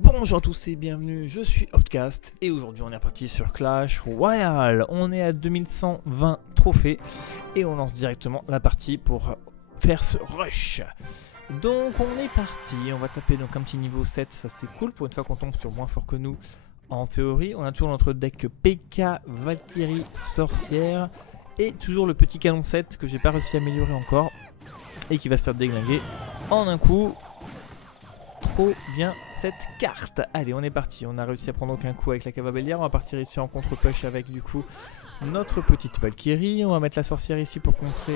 Bonjour à tous et bienvenue, je suis Outcast et aujourd'hui on est reparti sur Clash Royale. On est à 2120 trophées et on lance directement la partie pour faire ce rush. Donc on est parti, on va taper donc un petit niveau 7, ça c'est cool pour une fois qu'on tombe sur moins fort que nous en théorie. On a toujours notre deck PK, Valkyrie, Sorcière et toujours le petit canon 7 que j'ai pas réussi à améliorer encore et qui va se faire déglinguer en un coup. Trop bien cette carte. Allez, on est parti. On a réussi à prendre aucun coup avec la cavabellière. On va partir ici en contre-push avec du coup notre petite Valkyrie. On va mettre la sorcière ici pour contrer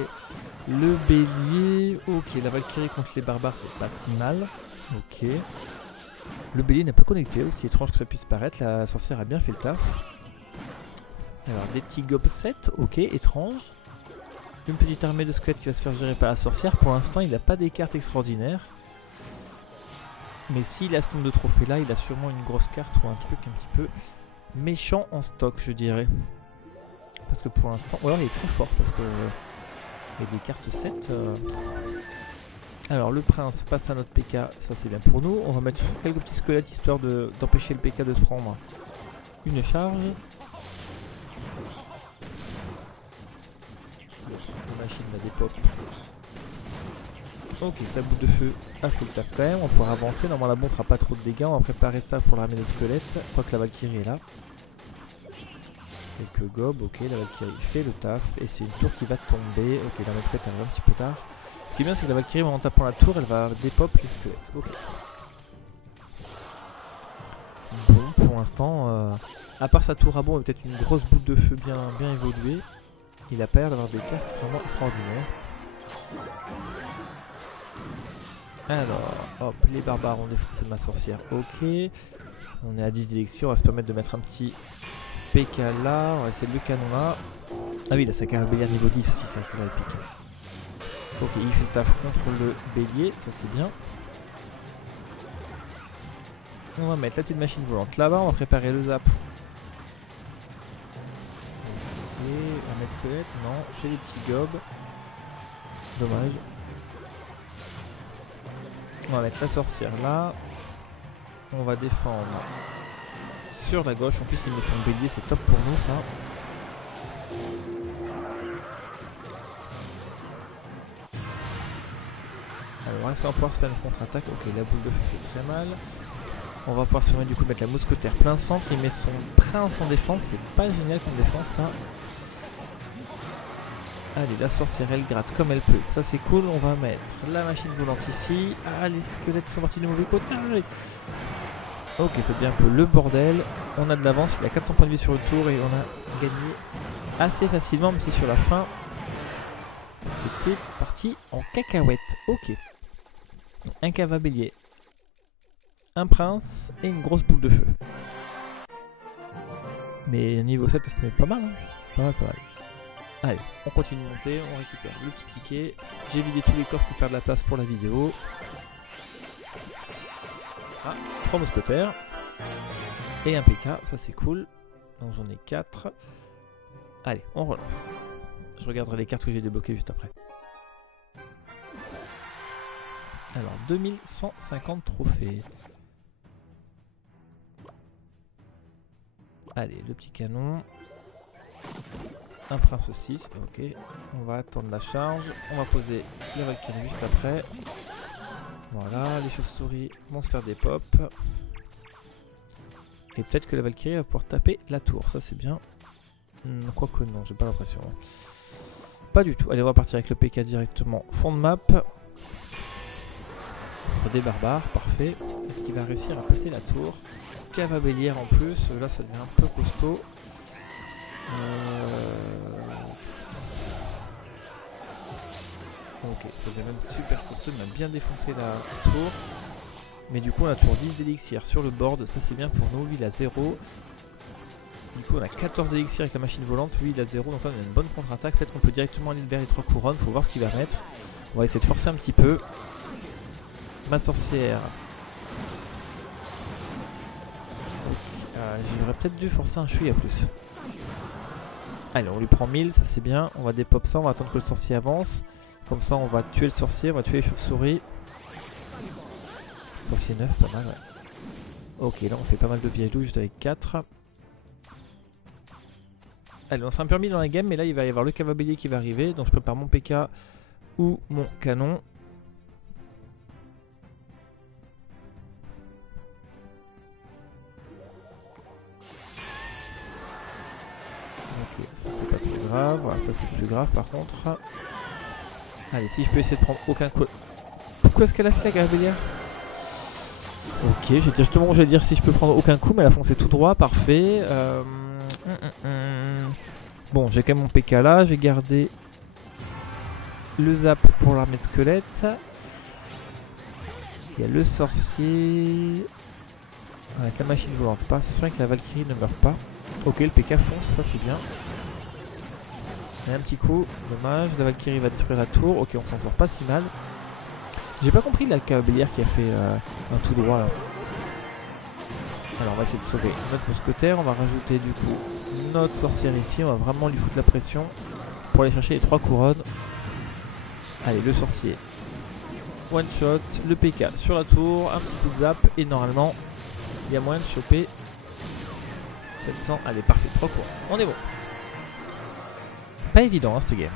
le bélier. Ok, la Valkyrie contre les barbares, c'est pas si mal. Ok. Le bélier n'est pas connecté, aussi étrange que ça puisse paraître. La sorcière a bien fait le taf. Alors, des petits gobsets. Ok, étrange. Une petite armée de squelettes qui va se faire gérer par la sorcière. Pour l'instant, il n'a pas des cartes extraordinaires. Mais s'il a ce nombre de trophées là, il a sûrement une grosse carte ou un truc un petit peu méchant en stock, je dirais. Parce que pour l'instant, ou alors il est trop fort parce que il y a des cartes 7. Alors le prince face à notre PK, ça c'est bien pour nous. On va mettre quelques petits squelettes histoire d'empêcher le PK de se prendre une charge. La machine va des pop. Ok, sa boule de feu a fait le taf quand même, on pourra avancer, normalement la bombe fera pas trop de dégâts, on va préparer ça pour l'armée de squelettes, quoique la Valkyrie est là. Quelques gobs, ok, la Valkyrie fait le taf, et c'est une tour qui va tomber, ok, la maîtresse arrive un petit peu tard. Ce qui est bien c'est que la Valkyrie en tapant la tour, elle va dépop les squelettes, ok. Bon, pour l'instant, à part sa tour à bombe, peut-être une grosse boule de feu bien évoluée, il a pas l'air d'avoir des cartes vraiment extraordinaires. Alors, hop, les barbares ont défoncé ma sorcière, ok. On est à 10 d'élixir, on va se permettre de mettre un petit PK là, on va essayer le canon là. Ah oui, il a sa carabellière niveau 10 aussi, ça va épique. Ok, il fait le taf contre le bélier, ça c'est bien. On va mettre la petite machine volante là-bas, on va préparer le zap. Ok, on va mettre squelette, non, c'est les petits gobs. Dommage. On va mettre la sorcière là. On va défendre sur la gauche. En plus, il met son bélier, c'est top pour nous ça. Alors, est-ce qu'on va pouvoir se faire une contre-attaque? Ok, la boule de feu fait très mal. On va pouvoir se permettre du coup de mettre la mousquetaire plein centre. Il met son prince en défense. C'est pas génial comme défense ça. Allez, la sorcière elle gratte comme elle peut, ça c'est cool. On va mettre la machine volante ici. Ah, les squelettes sont partis du mauvais côté. Ok, ça devient un peu le bordel. On a de l'avance, il a 400 points de vie sur le tour et on a gagné assez facilement, même si sur la fin c'était parti en cacahuète. Ok, un cavabellier, un prince et une grosse boule de feu. Mais niveau 7 ça se met pas mal, hein. Pas mal. Allez, on continue de monter, on récupère le petit ticket. J'ai vidé tous les coffres pour faire de la place pour la vidéo. Ah, 3 mousquetaires. Et un PK, ça c'est cool. Donc j'en ai 4. Allez, on relance. Je regarderai les cartes que j'ai débloquées juste après. Alors, 2150 trophées. Allez, le petit canon. Un prince 6, ok. On va attendre la charge. On va poser les Valkyries juste après. Voilà, les chauves-souris vont se faire des pop. Et peut-être que la Valkyrie va pouvoir taper la tour, ça c'est bien. Quoique non, j'ai pas l'impression. Pas du tout. Allez, on va partir avec le PK directement. Fond de map. Des barbares, parfait. Est-ce qu'il va réussir à passer la tour? Cavabellière en plus, là ça devient un peu costaud. Ok, ça devient même super costaud, il m'a bien défoncé la tour. Mais du coup on a toujours 10 d'élixir sur le board, ça c'est bien pour nous, lui il a 0. Du coup on a 14 élixirs avec la machine volante, lui il a 0, donc là on a une bonne contre-attaque. Peut-être qu'on peut directement aller vers les 3 couronnes, faut voir ce qu'il va mettre. On va essayer de forcer un petit peu. Ma sorcière. J'aurais peut-être dû forcer un chouïa plus. Allez, on lui prend 1000, ça c'est bien. On va dépop ça, on va attendre que le sorcier avance. Comme ça on va tuer le sorcier, on va tuer les chauves-souris. Sorcier 9, pas mal, ouais. Ok, là on fait pas mal de vieilles juste avec 4. Allez, on s'est un peu remis dans la game, mais là il va y avoir le cavalier qui va arriver. Donc je prépare mon PK ou mon canon. Ok, ça c'est pas trop grave. Voilà, ça c'est plus grave par contre. Allez, si je peux essayer de prendre aucun coup. Pourquoi est-ce qu'elle a fait la cavalière? Ok, j'ai justement, je vais dire si je peux prendre aucun coup, mais elle a foncé tout droit, parfait. Bon, j'ai quand même mon PK là, j'ai gardé le zap pour l'armée de squelettes. Il y a le sorcier. Avec la machine volante pas, c'est sûr que la Valkyrie ne meurt pas. Ok, le PK fonce, ça c'est bien. Et un petit coup, dommage, la Valkyrie va détruire la tour. Ok, on s'en sort pas si mal. J'ai pas compris la cavalière qui a fait un tout droit là. Alors on va essayer de sauver notre mousquetaire, on va rajouter du coup notre sorcière ici, on va vraiment lui foutre la pression pour aller chercher les 3 couronnes. Allez, le sorcier, one shot, le PK sur la tour, un petit coup de zap et normalement il y a moyen de choper 700, allez parfait, 3 couronnes, on est bon. Pas évident hein, cette game.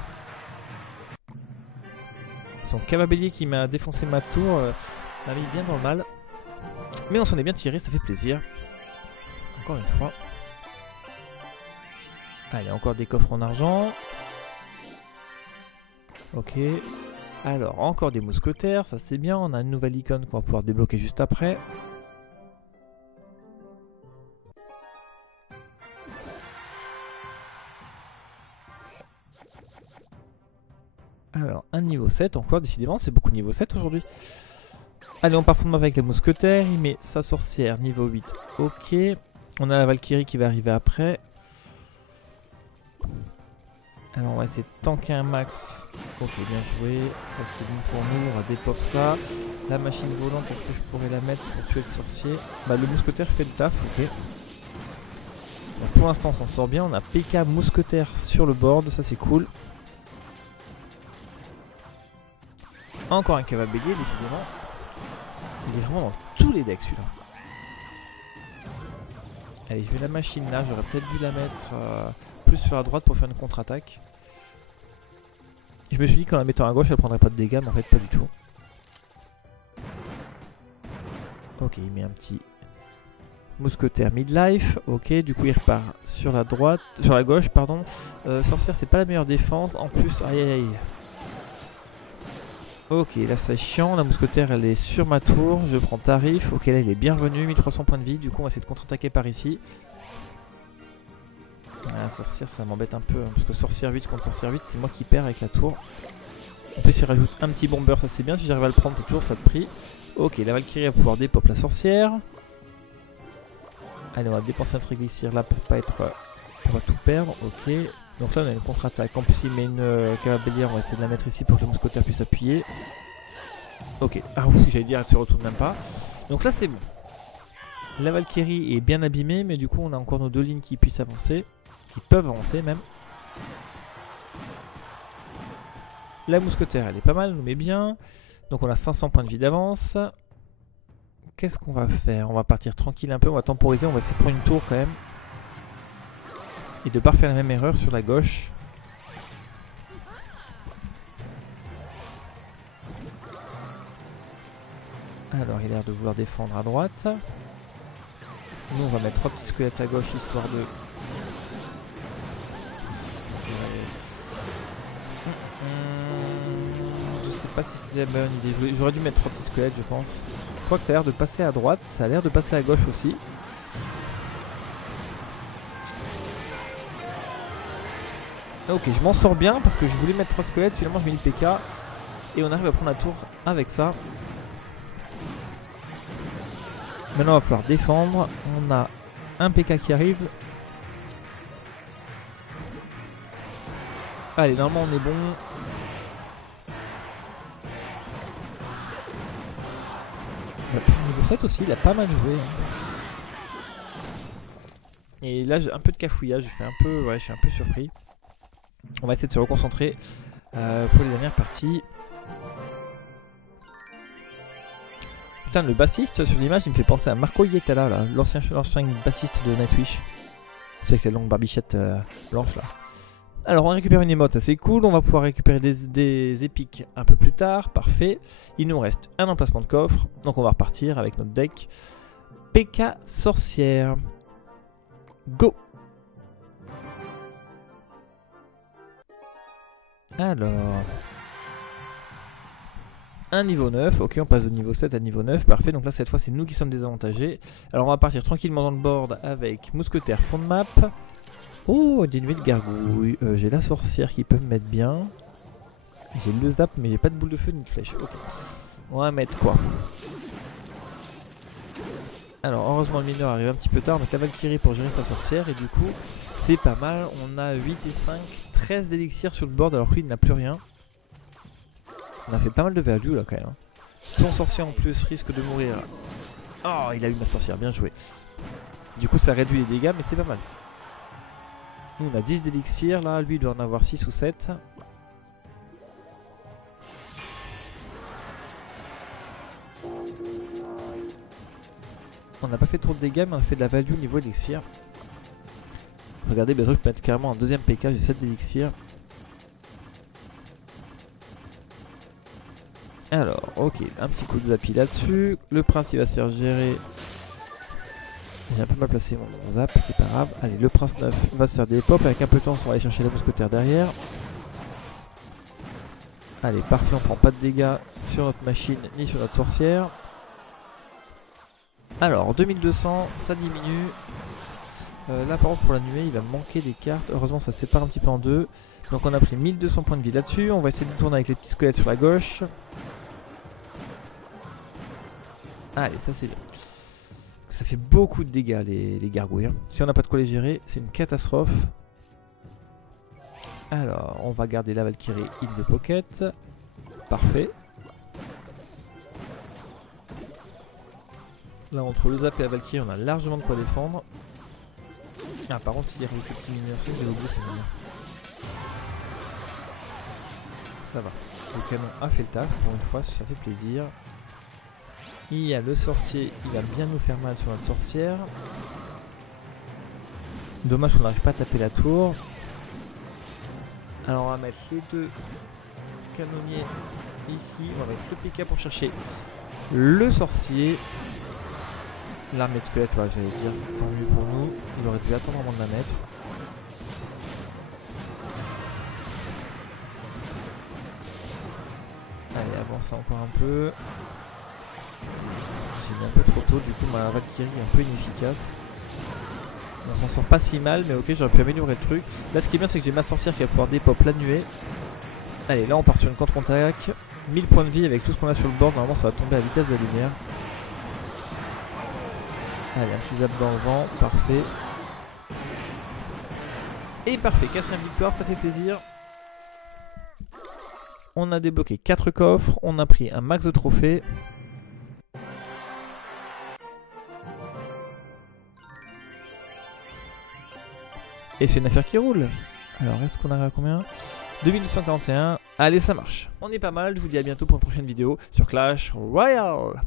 Son cavalier qui m'a défoncé ma tour m'a mis bien dans le mal. Mais on s'en est bien tiré, ça fait plaisir. Encore une fois. Allez, encore des coffres en argent. Ok. Alors, encore des mousquetaires, ça c'est bien. On a une nouvelle icône qu'on va pouvoir débloquer juste après. Alors, un niveau 7 encore, décidément, c'est beaucoup de niveau 7 aujourd'hui. Allez, on parfume avec les mousquetaires, il met sa sorcière niveau 8. Ok, on a la Valkyrie qui va arriver après. Alors on va essayer de tanker un max. Ok, bien joué, ça c'est bon pour nous, on va dépop ça. La machine volante, est-ce que je pourrais la mettre pour tuer le sorcier? Bah le mousquetaire fait le taf, ok. Donc, pour l'instant on s'en sort bien, on a PK mousquetaire sur le board, ça c'est cool. Encore un cavalier, décidément. Il est vraiment dans tous les decks celui-là. Allez, je vais la machine là, j'aurais peut-être dû la mettre plus sur la droite pour faire une contre-attaque. Je me suis dit qu'en la mettant à gauche elle prendrait pas de dégâts, mais en fait pas du tout. Ok, il met un petit mousquetaire midlife. Ok, du coup il repart sur la droite, sur la gauche, pardon. Sorcière c'est pas la meilleure défense, en plus, aïe aïe aïe. Ok, là c'est chiant, la mousquetaire elle est sur ma tour, je prends tarif, ok là il est bien revenu, 1300 points de vie, du coup on va essayer de contre-attaquer par ici. Ah, sorcière ça m'embête un peu, hein, parce que sorcière 8 contre sorcière 8 c'est moi qui perds avec la tour. En plus il rajoute un petit bomber, ça c'est bien, si j'arrive à le prendre c'est toujours ça de prix. Ok, la Valkyrie va pouvoir dépop la sorcière. Allez, on va dépenser notre élixir là pour pas tout perdre, ok. Donc là on a une contre-attaque, en plus il met une cavalière, on va essayer de la mettre ici pour que le mousquetaire puisse appuyer. Ok, ah ouf, j'allais dire elle se retourne même pas. Donc là c'est bon. La Valkyrie est bien abîmée, mais du coup on a encore nos 2 lignes qui puissent avancer, qui peuvent avancer même. La mousquetaire elle est pas mal, elle nous met bien. Donc on a 500 points de vie d'avance. Qu'est-ce qu'on va faire? On va partir tranquille un peu, on va temporiser, on va essayer de prendre une tour quand même. Et de ne pas faire la même erreur sur la gauche. Alors il a l'air de vouloir défendre à droite. Nous on va mettre 3 petits squelettes à gauche histoire de... Je sais pas si c'est la bonne idée. J'aurais dû mettre 3 petits squelettes je pense. Je crois que ça a l'air de passer à droite. Ça a l'air de passer à gauche aussi. Ok, je m'en sors bien parce que je voulais mettre 3 squelettes, finalement je mets le PK et on arrive à prendre la tour avec ça. Maintenant il va falloir défendre, on a un PK qui arrive. Allez, normalement on est bon. Niveau 7 aussi, il a pas mal joué. Et là j'ai un peu de cafouillage, je suis un peu surpris. On va essayer de se reconcentrer pour les dernières parties. Putain, le bassiste sur l'image, il me fait penser à Marco Hietala, là, l'ancien bassiste de Nightwish. C'est avec les longues barbichettes blanches là. Alors on récupère une émote assez cool, on va pouvoir récupérer des épiques un peu plus tard, parfait. Il nous reste un emplacement de coffre, donc on va repartir avec notre deck PK Sorcière. Go. Alors... un niveau 9, ok, on passe de niveau 7 à niveau 9, parfait. Donc là cette fois c'est nous qui sommes désavantagés. Alors on va partir tranquillement dans le board avec mousquetaire fond de map. Oh, des nuées de gargouilles. J'ai la sorcière qui peut me mettre bien. J'ai le zap mais j'ai pas de boule de feu ni de flèche. Ok, on va mettre quoi? Alors heureusement le mineur arrive un petit peu tard. Donc la Valkyrie pour gérer sa sorcière. Et du coup c'est pas mal. On a 8 et 5, 13 d'élixirs sur le board alors que lui il n'a plus rien. On a fait pas mal de value là quand même. Son sorcier en plus risque de mourir. Oh, il a eu ma sorcière, bien joué. Du coup ça réduit les dégâts mais c'est pas mal. Nous on a 10 d'élixirs là, lui il doit en avoir 6 ou 7. On n'a pas fait trop de dégâts mais on a fait de la value au niveau élixir. Regardez, bientôt je peux mettre carrément en deuxième PK, j'ai 7 d'élixirs. Alors, ok, un petit coup de zappy là-dessus. Le prince il va se faire gérer. J'ai un peu mal placé mon zap, c'est pas grave. Allez, le prince 9 va se faire des pop. Avec un peu de chance, on va aller chercher la mousquetaire derrière. Allez, parfait, on prend pas de dégâts sur notre machine ni sur notre sorcière. Alors, 2200, ça diminue. Là, par contre, pour la nuée, il va manquer des cartes. Heureusement, ça se sépare un petit peu en deux. Donc, on a pris 1200 points de vie là-dessus. On va essayer de tourner avec les petits squelettes sur la gauche. Allez, ça c'est bien. Ça fait beaucoup de dégâts les gargouilles. Hein. Si on n'a pas de quoi les gérer, c'est une catastrophe. Alors, on va garder la Valkyrie in the pocket. Parfait. Là, entre le zap et la Valkyrie, on a largement de quoi défendre. Ah, par contre, s'il y a quelques petits mineurs, j'ai oublié ces mineurs. Ça va. Le canon a fait le taf pour une fois, ça fait plaisir. Il y a le sorcier, il va bien nous faire mal sur notre sorcière. Dommage qu'on n'arrive pas à taper la tour. Alors on va mettre les deux canonniers ici. On va mettre le PK pour chercher le sorcier. L'armée de squelette, voilà, j'allais dire, tant mieux pour nous. Il aurait dû attendre avant de la mettre. Allez, avance encore un peu. J'ai mis un peu trop tôt, du coup ma Valkyrie est un peu inefficace. On s'en sort pas si mal, mais ok, j'aurais pu améliorer le truc. Là, ce qui est bien, c'est que j'ai ma sorcière qui va pouvoir dépop la nuée. Allez, là on part sur une contre-attaque. 1000 points de vie avec tout ce qu'on a sur le board. Normalement, ça va tomber à la vitesse de la lumière. Allez, un petit zap dans le vent, parfait. Et parfait, 4ème victoire, ça fait plaisir. On a débloqué 4 coffres, on a pris un max de trophées. Et c'est une affaire qui roule. Alors, est-ce qu'on arrive à combien? 2241. Allez, ça marche. On est pas mal, je vous dis à bientôt pour une prochaine vidéo sur Clash Royale.